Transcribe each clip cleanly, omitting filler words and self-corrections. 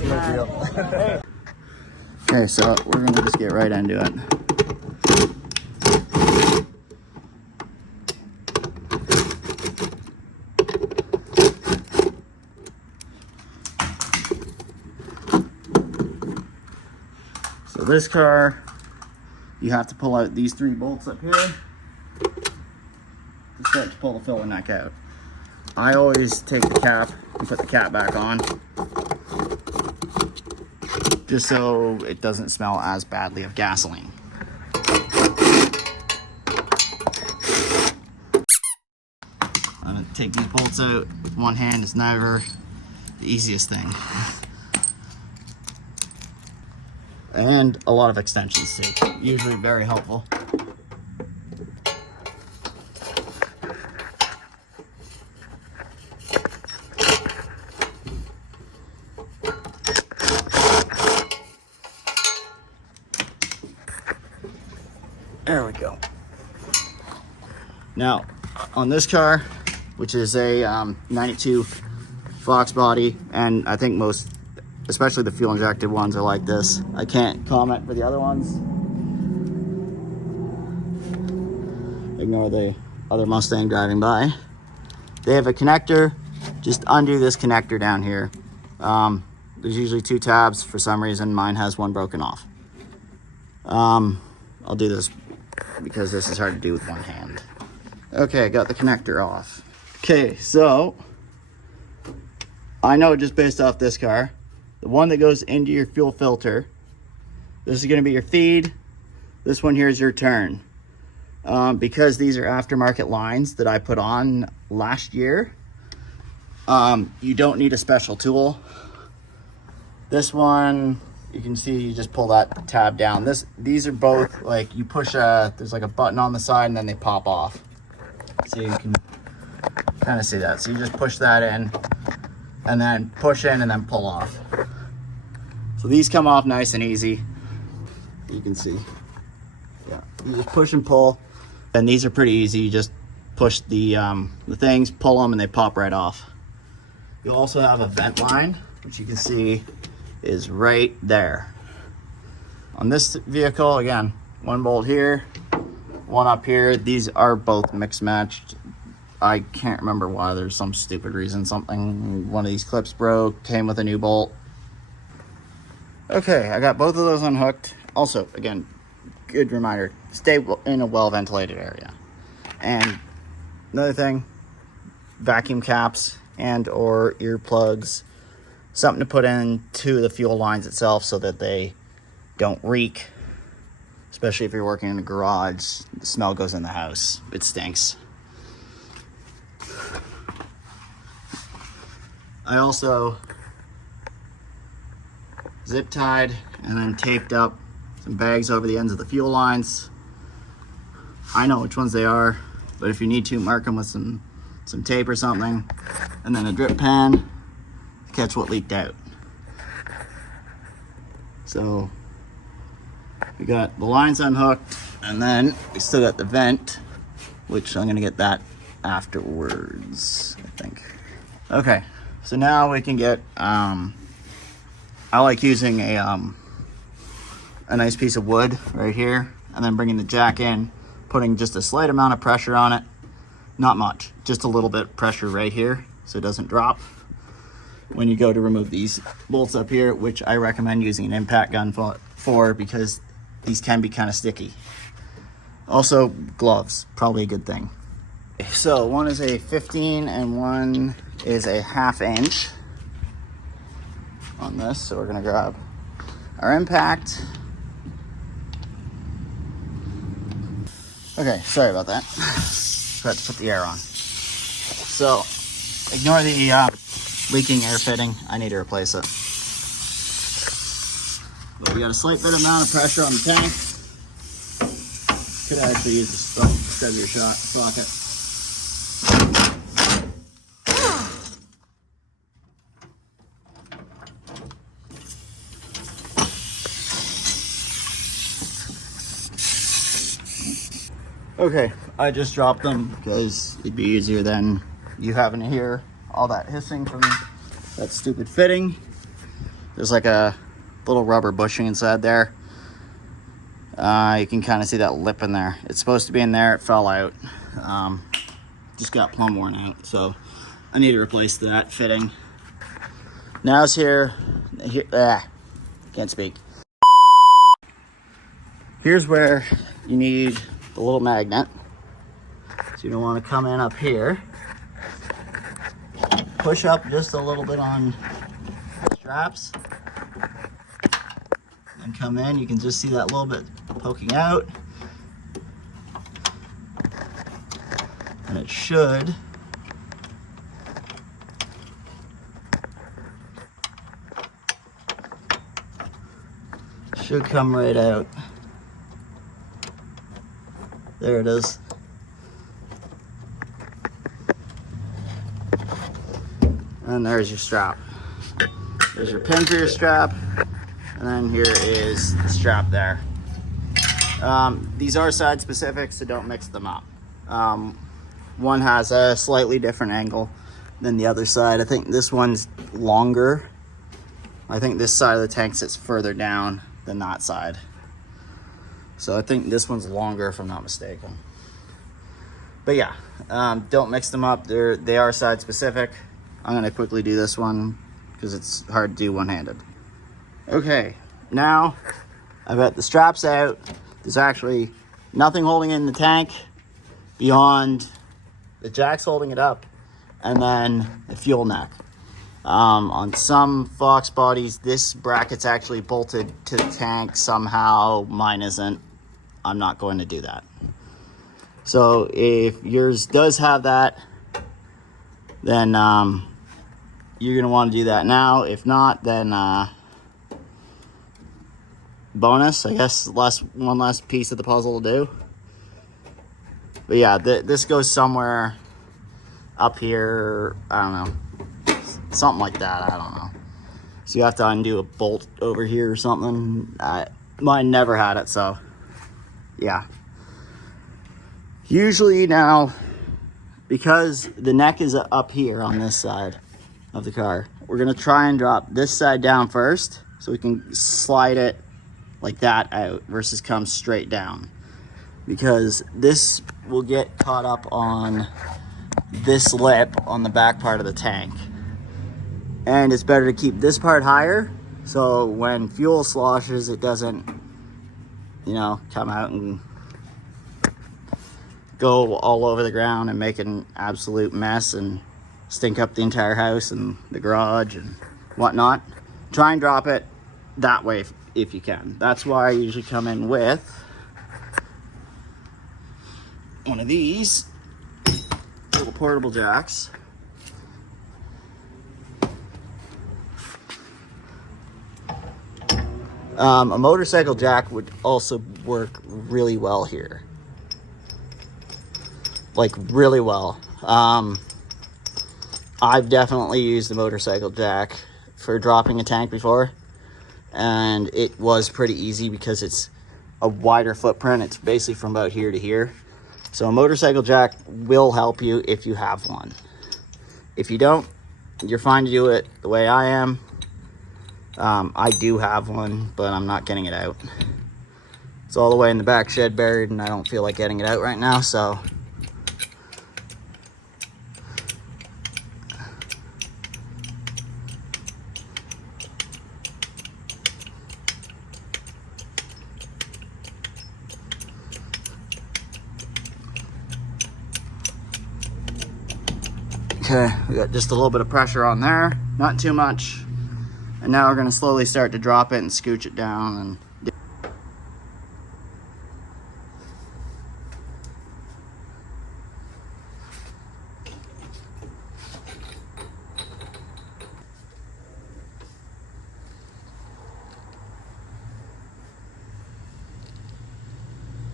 not a big deal. Okay, so we're gonna just get right into it. So this car, you have to pull out these 3 bolts up here to start to pull the filler neck out. I always take the cap and put the cap back on, just so it doesn't smell as badly of gasoline. I'm gonna take these bolts out with one hand. Is never the easiest thing. And a lot of extensions too, usually very helpful. There we go. Now, on this car, which is a 92 Fox body, and I think most, especially the fuel injected ones, are like this. I can't comment for the other ones. Ignore the other Mustang driving by. They have a connector. Just undo this connector down here. There's usually 2 tabs. For some reason, mine has one broken off. I'll do this because this is hard to do with one hand. Okay, I got the connector off. Okay, so I know just based off this car, the one that goes into your fuel filter, this is going to be your feed. This one here is your turn. Because these are aftermarket lines that I put on last year, you don't need a special tool. This one, you can see, you just pull that tab down. These are both like, you push there's like a button on the side and then they pop off. So you can kind of see that. So you just push that in and then push in and then pull off. So these come off nice and easy. You can see. Yeah, you just push and pull. And these are pretty easy. You just push the things, pull them, and they pop right off. You also have a vent line, which you can see is right there. On this vehicle, again, 1 bolt here, 1 up here. These are both mixed matched. I can't remember why. There's some stupid reason. One of these clips broke, came with a new bolt. Okay, I got both of those unhooked. Also, again, good reminder, stay in a well-ventilated area. And another thing, vacuum caps and or earplugs, something to put into the fuel lines itself so that they don't reek, especially if you're working in a garage. The smell goes in the house. It stinks. I also zip tied and then taped up some bags over the ends of the fuel lines. I know which ones they are, but if you need to, mark them with some tape or something, and then a drip pan to catch what leaked out. So we got the lines unhooked, and then we still got the vent, which I'm gonna get that afterwards, I think. Okay, so now we can get, I like using a nice piece of wood right here, and then bringing the jack in, putting just a slight amount of pressure on it. Not much, just a little bit pressure right here so it doesn't drop. When you go to remove these bolts up here, which I recommend using an impact gun for because these can be kind of sticky. Also, gloves, probably a good thing. So one is a 15 and one is a 1/2 inch on this. So we're gonna grab our impact. Okay, sorry about that. Forgot to put the air on. So ignore the leaking air fitting. I need to replace it. But we got a slight bit amount of pressure on the tank. Could actually use a spoke instead of your socket. Okay, I just dropped them because it'd be easier than you having to hear all that hissing from that stupid fitting. There's like a little rubber bushing inside there. You can kind of see that lip in there. It's supposed to be in there, it fell out. Just got plumb worn out, so I need to replace that fitting. Now it's here, can't speak. Here's where you need the little magnet. So you don't want to come in up here. Push up just a little bit on the straps. And come in, you can just see that little bit poking out. And it should come right out. There it is. And there's your strap. There's your pin for your strap. And then here is the strap there. These are side specific, so don't mix them up. One has a slightly different angle than the other side. I think this one's longer. I think this side of the tank sits further down than that side. So I think this one's longer if I'm not mistaken. But yeah, don't mix them up. They are side specific. I'm gonna quickly do this one because it's hard to do one-handed. Okay, now I've got the straps out. There's actually nothing holding in the tank beyond the jacks holding it up and then the fuel neck. On some Fox bodies, this bracket's actually bolted to the tank somehow. Mine isn't. I'm not going to do that. So if yours does have that, then you're going to want to do that now. If not, then bonus, I guess, one less piece of the puzzle to do. But yeah, this goes somewhere up here. I don't know. Something like that, I don't know. So you have to undo a bolt over here or something. Mine never had it, so yeah. Usually now, because the neck is up here on this side of the car, we're gonna try and drop this side down first so we can slide it like that out versus come straight down. Because this will get caught up on this lip on the back part of the tank. And it's better to keep this part higher so when fuel sloshes, it doesn't, you know, come out and go all over the ground and make an absolute mess and stink up the entire house and the garage and whatnot. Try and drop it that way if you can. That's why I usually come in with one of these little portable jacks. A motorcycle jack would also work really well here. Like really well. I've definitely used the motorcycle jack for dropping a tank before. And it was pretty easy because it's a wider footprint. It's basically from about here to here. So a motorcycle jack will help you if you have one. If you don't, you're fine to do it the way I am. I do have one, but I'm not getting it out. It's all the way in the back shed buried, and I don't feel like getting it out right now, so. Okay, we got just a little bit of pressure on there, not too much. And now we're gonna slowly start to drop it and scooch it down and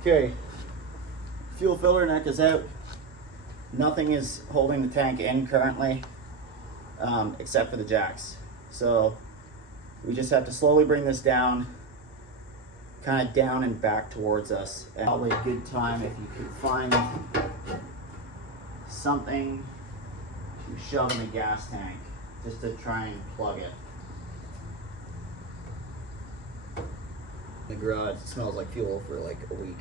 okay, fuel filler neck is out. Nothing is holding the tank in currently, except for the jacks. So we just have to slowly bring this down, kind of down and back towards us. And probably a good time if you could find something to shove in the gas tank, just to try and plug it. The garage smells like fuel for like a week.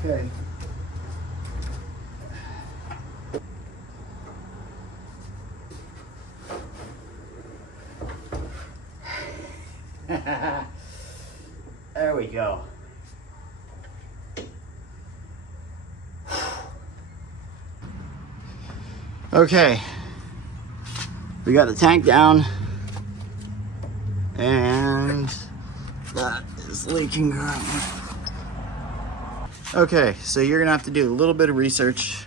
Okay. There we go. Okay. We got the tank down. And that is leaking currently. Okay, so you're gonna have to do a little bit of research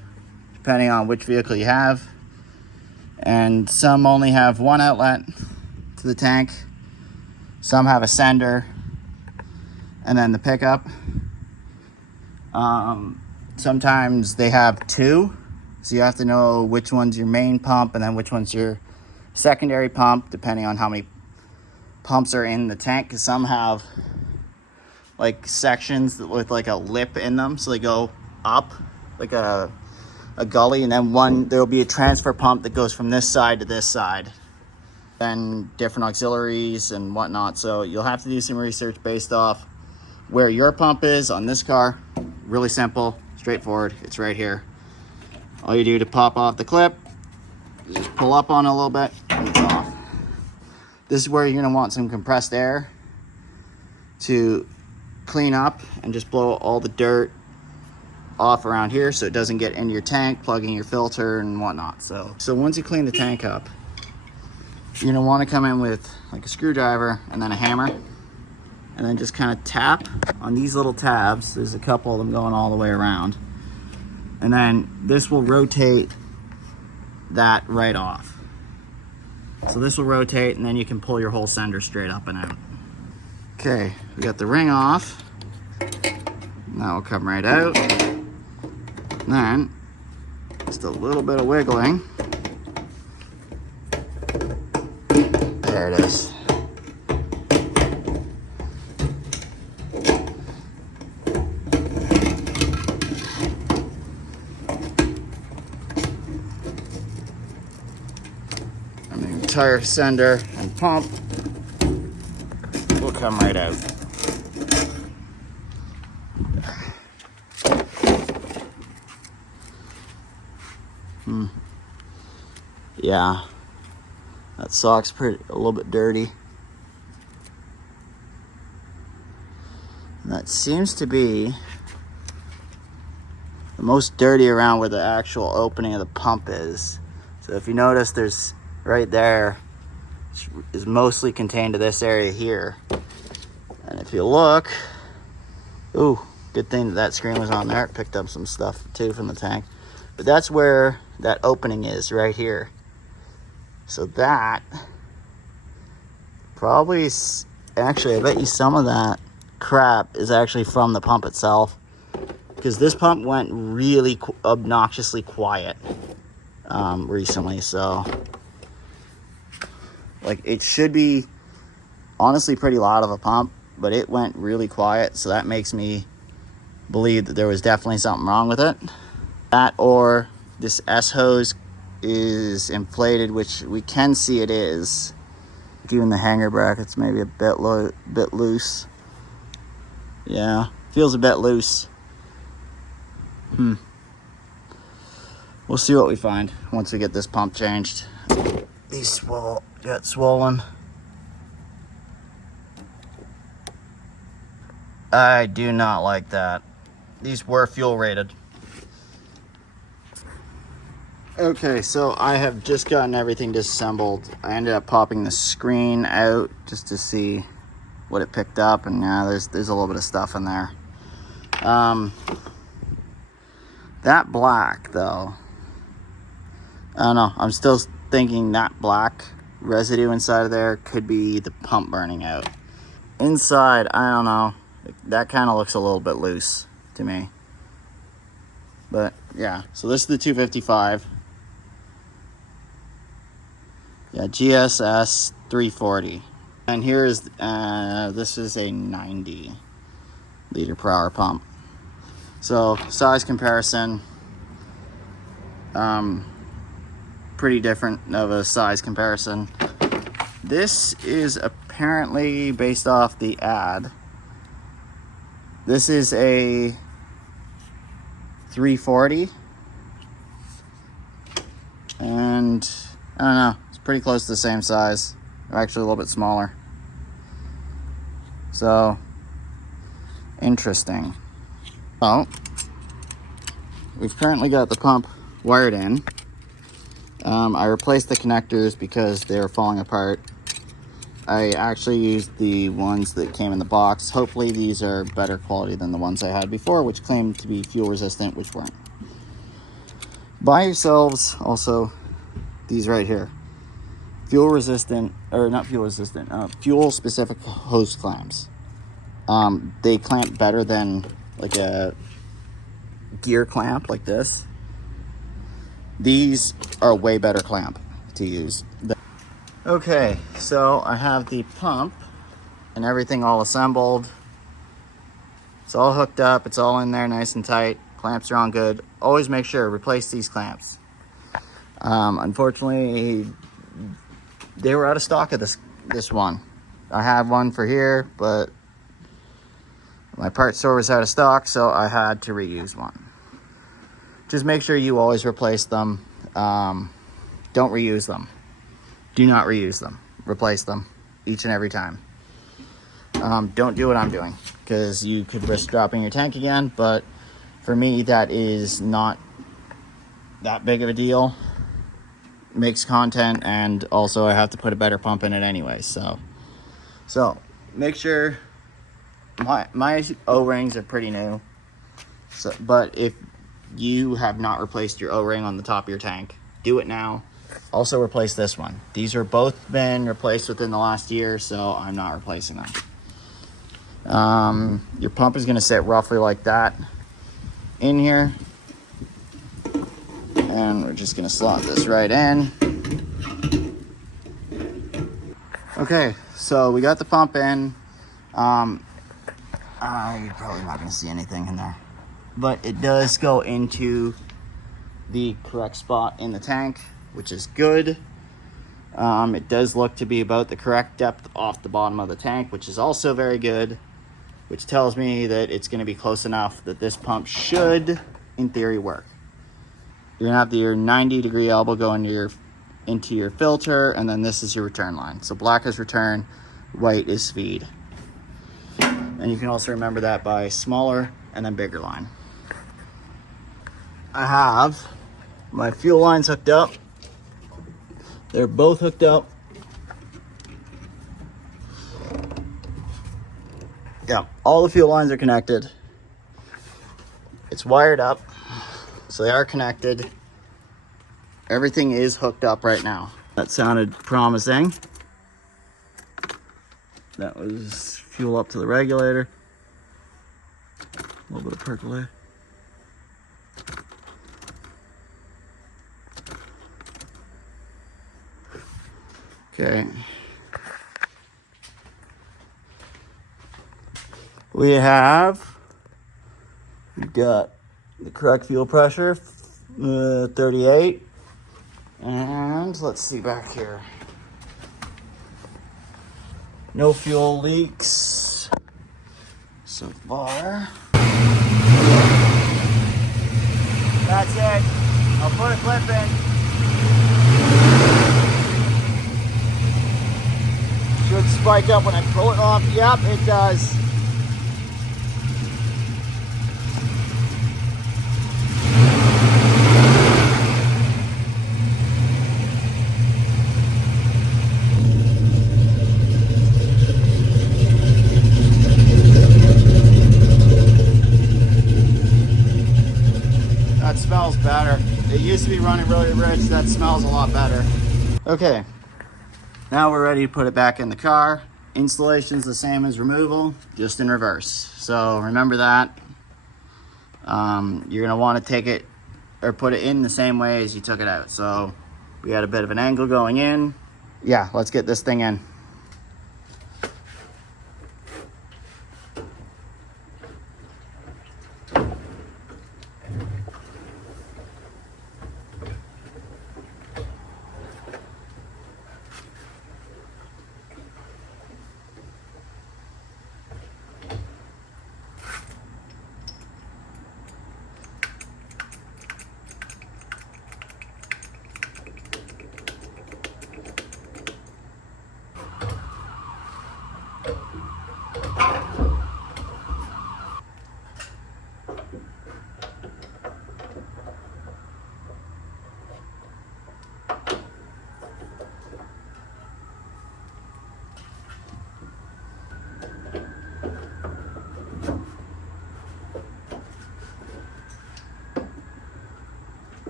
depending on which vehicle you have. And some only have one outlet to the tank. Some have a sender and then the pickup. Sometimes they have two, so you have to know which one's your main pump and then which one's your secondary pump, depending on how many pumps are in the tank. Because some have like sections with like a lip in them, so they go up like a gully, and then there'll be a transfer pump that goes from this side to this side, then different auxiliaries and whatnot. So you'll have to do some research based off where your pump is on this car. Really simple, straightforward. It's right here. All you do to pop off the clip, you just pull up on it a little bit and it's off. This is where you're gonna want some compressed air to clean up and just blow all the dirt off around here so it doesn't get into your tank, plugging your filter and whatnot. So once you clean the tank up, you're gonna want to come in with like a screwdriver and then a hammer, and then just kind of tap on these little tabs. There's a couple of them going all the way around, and then this will rotate that right off. So this will rotate, and then you can pull your whole sender straight up and out. Okay, we got the ring off. That will come right out. And then just a little bit of wiggling. There it is. And the entire sender and pump will come right out. Yeah, that sock's a little bit dirty. And that seems to be the most dirty around where the actual opening of the pump is. So if you notice, there's right there is mostly contained to this area here. And if you look, ooh, good thing that screen was on there. It picked up some stuff too from the tank. But that's where that opening is, right here. So that probably, actually, I bet you some of that crap is actually from the pump itself, because this pump went really obnoxiously quiet recently. So like, it should be honestly pretty loud of a pump, but it went really quiet. So that makes me believe that there was definitely something wrong with it. That, or this S-hose is inflated, which we can see it is. Even the hanger brackets maybe a bit loose. Yeah, feels a bit loose. We'll see what we find once we get this pump changed. These got swollen. I do not like that. These were fuel rated. Okay, so I have just gotten everything disassembled. I ended up popping the screen out just to see what it picked up, and yeah, there's a little bit of stuff in there. That black though, I don't know, I'm still thinking that black residue inside of there could be the pump burning out. Inside, I don't know, that kind of looks a little bit loose to me. But yeah, so this is the 255. Yeah, GSS 340. And here's, this is a 90 liter per hour pump. So size comparison, pretty different of a size comparison. This is apparently based off the ad. This is a 340, and I don't know, it's pretty close to the same size, actually a little bit smaller. So interesting. Well, we've currently got the pump wired in. I replaced the connectors because they were falling apart. I actually used the ones that came in the box. Hopefully these are better quality than the ones I had before, which claimed to be fuel resistant, which weren't. Buy yourselves also these right here. Fuel resistant, or not fuel resistant, fuel specific hose clamps. They clamp better than like a gear clamp like this. These are a way better clamp to use. Okay, so I have the pump and everything all assembled. It's all hooked up, it's all in there nice and tight. Clamps are on good. Always make sure, replace these clamps. Unfortunately, they were out of stock of this one. I had one for here, but my parts store was out of stock, so I had to reuse one. Just make sure you always replace them. Don't reuse them. Do not reuse them. Replace them each and every time. Don't do what I'm doing, because you could risk dropping your tank again, but for me that is not that big of a deal. Makes content, and also I have to put a better pump in it anyway, so make sure. My O-rings are pretty new, so, but if you have not replaced your O-ring on the top of your tank, do it now. Also replace this one. These are both been replaced within the last year, so I'm not replacing them. Your pump is going to sit roughly like that in here, and we're just going to slot this right in. Okay, so we got the pump in. You're probably not going to see anything in there, but it does go into the correct spot in the tank, which is good. It does look to be about the correct depth off the bottom of the tank, which is also very good, which tells me that it's going to be close enough that this pump should, in theory, work. You're going to have your 90-degree elbow go into your filter, and then this is your return line. So black is return, white is feed. And you can also remember that by smaller and then bigger line. I have my fuel lines hooked up. They're both hooked up. Yeah, all the fuel lines are connected. It's wired up, so they are connected. Everything is hooked up right now. That sounded promising. That was fuel up to the regulator. A little bit of percolate. Okay. We've got the correct fuel pressure, 38. And let's see back here. No fuel leaks so far. That's it. I'll put a clip in. Should spike up when I pull it off. Yep, it does. used to be running Rotary Bridge. That smells a lot better. Okay, now we're ready to put it back in the car. Installation's the same as removal, just in reverse. So remember that. You're gonna want to take it or put it in the same way as you took it out. So we got a bit of an angle going in. Yeah, let's get this thing in.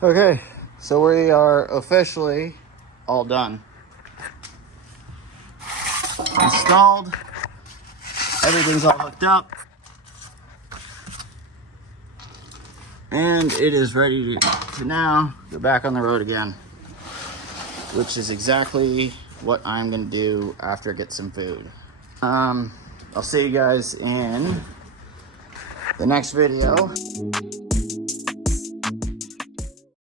Okay, so we are officially all done. Installed. Everything's all hooked up. And it is ready to now go back on the road again, which is exactly what I'm gonna do after I get some food. I'll see you guys in the next video.